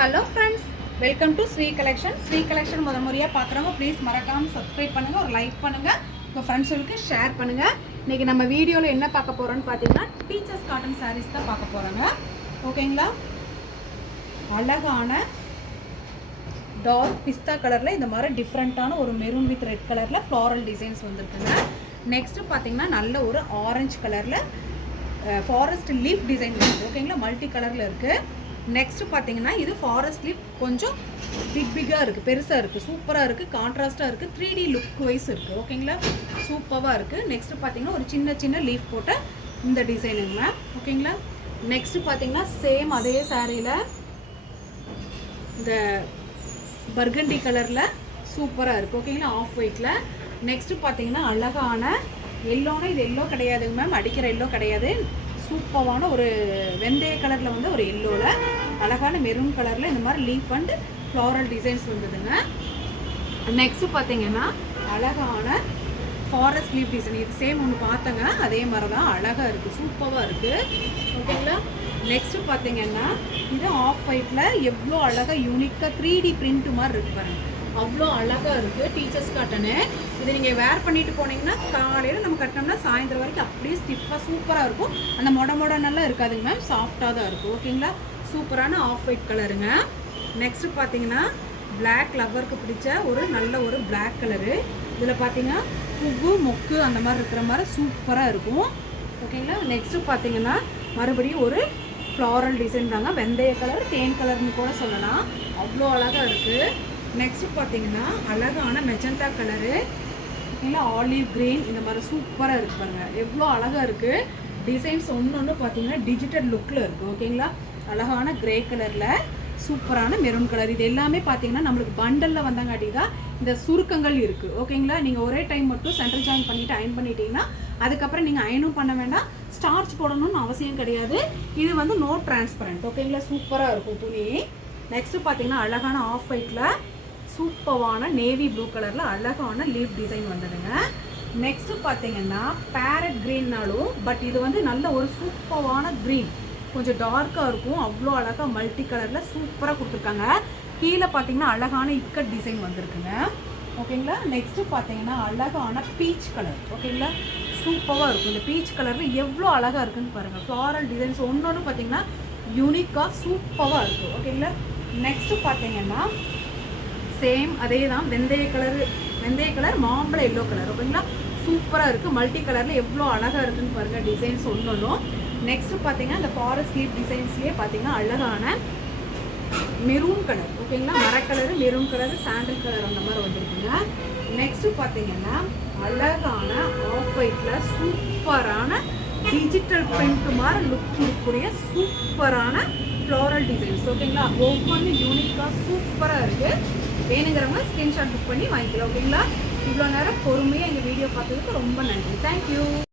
Hello friends, welcome to Sri collection. Sri collection முதல் முறையாக பார்க்குறவங்க ப்ளீஸ் மறக்காமல் சப்ஸ்கிரைப் பண்ணுங்கள், ஒரு லைக் பண்ணுங்கள், உங்கள் ஃப்ரெண்ட்ஸுகளுக்கு ஷேர் பண்ணுங்கள். இன்றைக்கி நம்ம வீடியோவில் என்ன பார்க்க போகிறோன்னு பார்த்தீங்கன்னா டீச்சர்ஸ் காட்டன் சாரீஸ் தான் பார்க்க போகிறோங்க. ஓகேங்களா, அழகான டார்க் பிஸ்தா கலரில் இந்த மாதிரி டிஃப்ரெண்ட்டான ஒரு மெரூன் வித் ரெட் கலரில் ஃப்ளாரல் டிசைன்ஸ் வந்துருக்குங்க. நெக்ஸ்ட்டு பார்த்தீங்கன்னா நல்ல ஒரு ஆரஞ்சு கலரில் ஃபாரஸ்ட் லீஃப் டிசைன் இருக்குது. ஓகேங்களா, மல்டி கலரில் இருக்குது. நெக்ஸ்ட்டு பார்த்தீங்கன்னா இது ஃபாரஸ்ட் லீஃப் கொஞ்சம் பிக்காக இருக்குது, பெருசாக இருக்குது, சூப்பராக இருக்குது, கான்ட்ராஸ்ட்டாக இருக்குது, 3D லுக் வைஸ் இருக்குது. ஓகேங்களா, சூப்பராக இருக்குது. நெக்ஸ்ட்டு பார்த்தீங்கன்னா ஒரு சின்ன சின்ன லீஃப் போட்ட இந்த டிசைனுங்க. ஓகேங்களா, நெக்ஸ்ட்டு பார்த்தீங்கன்னா சேம் அதே சாரியில் இந்த பர்கண்டி கலரில் சூப்பராக இருக்குது. ஓகேங்களா, ஆஃப் ஒயிட்டில். நெக்ஸ்ட்டு பார்த்தீங்கன்னா அழகான எல்லோனா, இது எல்லோ கிடையாதுங்க மேம், அடிக்கிற எல்லோ கிடையாது, சூப்பரான ஒரு வெந்தய கலரில் வந்து ஒரு எல்லோவில் அழகான மெரூன் கலரில் இந்த மாதிரி லீஃப் அண்ட் ஃப்ளாரல் டிசைன்ஸ் வந்ததுங்க. நெக்ஸ்ட்டு பார்த்தீங்கன்னா அழகான ஃபாரஸ்ட் லீஃப் டிசைன், இது சேம் ஒன்று பார்த்தங்க, அதே மாதிரி தான் அழகாக இருக்குது, சூப்பராக இருக்குது. ஓகேங்களா, நெக்ஸ்ட்டு பார்த்தீங்கன்னா இது ஆஃப் ஒயிட்டில் எவ்வளோ அழகாக யூனிக்காக 3D பிரிண்ட் மாதிரி இருக்குது பாருங்கள், அவ்வளோ அழகாக இருக்குது. டீச்சர்ஸ் காட்டனு இதை நீங்கள் வேர் பண்ணிட்டு போனீங்கன்னா காலையில் நம்ம கட்டினோம்னா சாயந்தரம் வரைக்கும் அப்படியே ஸ்டிஃபாக சூப்பராக இருக்கும். அந்த மொடனெல்லாம் இருக்காதுங்க மேம், சாஃப்டாக தான் இருக்கும். ஓகேங்களா, சூப்பரான ஆஃப் ஒயிட் கலருங்க. நெக்ஸ்ட்டு பார்த்தீங்கன்னா பிளாக் லவருக்கு பிடிச்ச ஒரு நல்ல ஒரு பிளாக் கலரு. இதில் பார்த்தீங்கன்னா பூவு மொக்கு அந்த மாதிரி இருக்கிற மாதிரி சூப்பராக இருக்கும். ஓகேங்களா, நெக்ஸ்ட்டு பார்த்தீங்கன்னா மறுபடியும் ஒரு ஃப்ளாரல் டிசைன் தாங்க, வெந்தய கலர் தேன் கலர்னு கூட சொல்லலாம், அவ்வளோ அழகாக இருக்குது. நெக்ஸ்ட்டு பார்த்தீங்கன்னா அழகான மெஜந்தா கலரு, ஓகேங்களா, ஆலிவ் கிரீன், இந்த மாதிரி சூப்பராக இருக்குது பாருங்கள், எவ்வளோ அழகாக இருக்குது. டிசைன்ஸ் ஒன்று பார்த்தீங்கன்னா டிஜிட்டல் லுக்கில் இருக்குது. ஓகேங்களா, அழகான கிரே கலரில் சூப்பரான மெரூன் கலர். இது எல்லாமே பார்த்தீங்கன்னா நம்மளுக்கு பண்டலில் வந்தாங்காட்டி தான் இந்த சுருக்கங்கள் இருக்குது. ஓகேங்களா, நீங்கள் ஒரே டைம் மட்டும் சென்டர் ஜாயின் பண்ணிவிட்டு அயன் பண்ணிட்டீங்கன்னா அதுக்கப்புறம் நீங்கள் அயனும் பண்ண வேண்டாம், ஸ்டார்ச் போடணும்னு அவசியம் கிடையாது. இது வந்து நோ டிரான்ஸ்பரண்ட். ஓகேங்களா, சூப்பராக இருக்கும் துணி. நெக்ஸ்ட்டு பார்த்தீங்கன்னா அழகான ஆஃப் ஒயிட்டில் சூப்பரான நேவி ப்ளூ கலரில் அழகான லீஃப் டிசைன் வந்ததுங்க. நெக்ஸ்ட்டு பார்த்தீங்கன்னா பேரட் க்ரீன்னாலும், பட் இது வந்து நல்ல ஒரு சூப்பரான க்ரீன், கொஞ்சம் டார்க்காக இருக்கும், அவ்வளோ அழகாக மல்டி கலரில் சூப்பராக கொடுத்துருக்காங்க. கீழே பார்த்தீங்கன்னா அழகான இக்கட் டிசைன் வந்திருக்குங்க. ஓகேங்களா, நெக்ஸ்ட்டு பார்த்தீங்கன்னா அழகான பீச் கலர். ஓகேங்களா, சூப்பராக இருக்கும். இந்த பீச் கலரில் எவ்வளோ அழகாக இருக்குதுன்னு பாருங்கள். ஃப்ளாரல் டிசைன்ஸ் ஒன்று பார்த்தீங்கன்னா யூனிக்காக சூப்பராக இருக்குது. ஓகேங்களா, நெக்ஸ்ட்டு பார்த்தீங்கன்னா சேம் அதே தான், வெந்தய கலர் மாம்பழ எல்லோ கலர். ஓகேங்களா, சூப்பராக இருக்குது, மல்டி கலரில் எவ்வளோ அழகாக இருக்குதுன்னு பாருங்கள் டிசைன்ஸ் ஒன்றும். நெக்ஸ்ட்டு பார்த்தீங்கன்னா இந்த ஃபாரஸ்ட் லீஃப் டிசைன்ஸ்லேயே பார்த்தீங்கன்னா அழகான மெரூன் கலர். ஓகேங்களா, மரக்கலரு, மெரூன் கலரு, சாண்டில் கலர் அந்த மாதிரி வந்துருக்குங்க. நெக்ஸ்ட்டு பார்த்தீங்கன்னா அழகான ஆஃப் ஒயிட்டில் சூப்பரான டிஜிட்டல் பிரிண்ட் மாதிரி லுக் இருக்கக்கூடிய சூப்பரான ஃப்ளாரல் டிசைன்ஸ். ஓகேங்களா, ஒவ்வொன்று யூனிக்காக சூப்பராக இருக்குது. வேணுங்கிறவங்க ஸ்க்ரீன்ஷாட் புக் பண்ணி வாங்கிக்கலாம். ஓகேங்களா, இவ்வளோ நேரம் பொறுமையாக எங்கள் வீடியோ பார்த்ததுக்கு ரொம்ப நன்றி. தேங்க்யூ.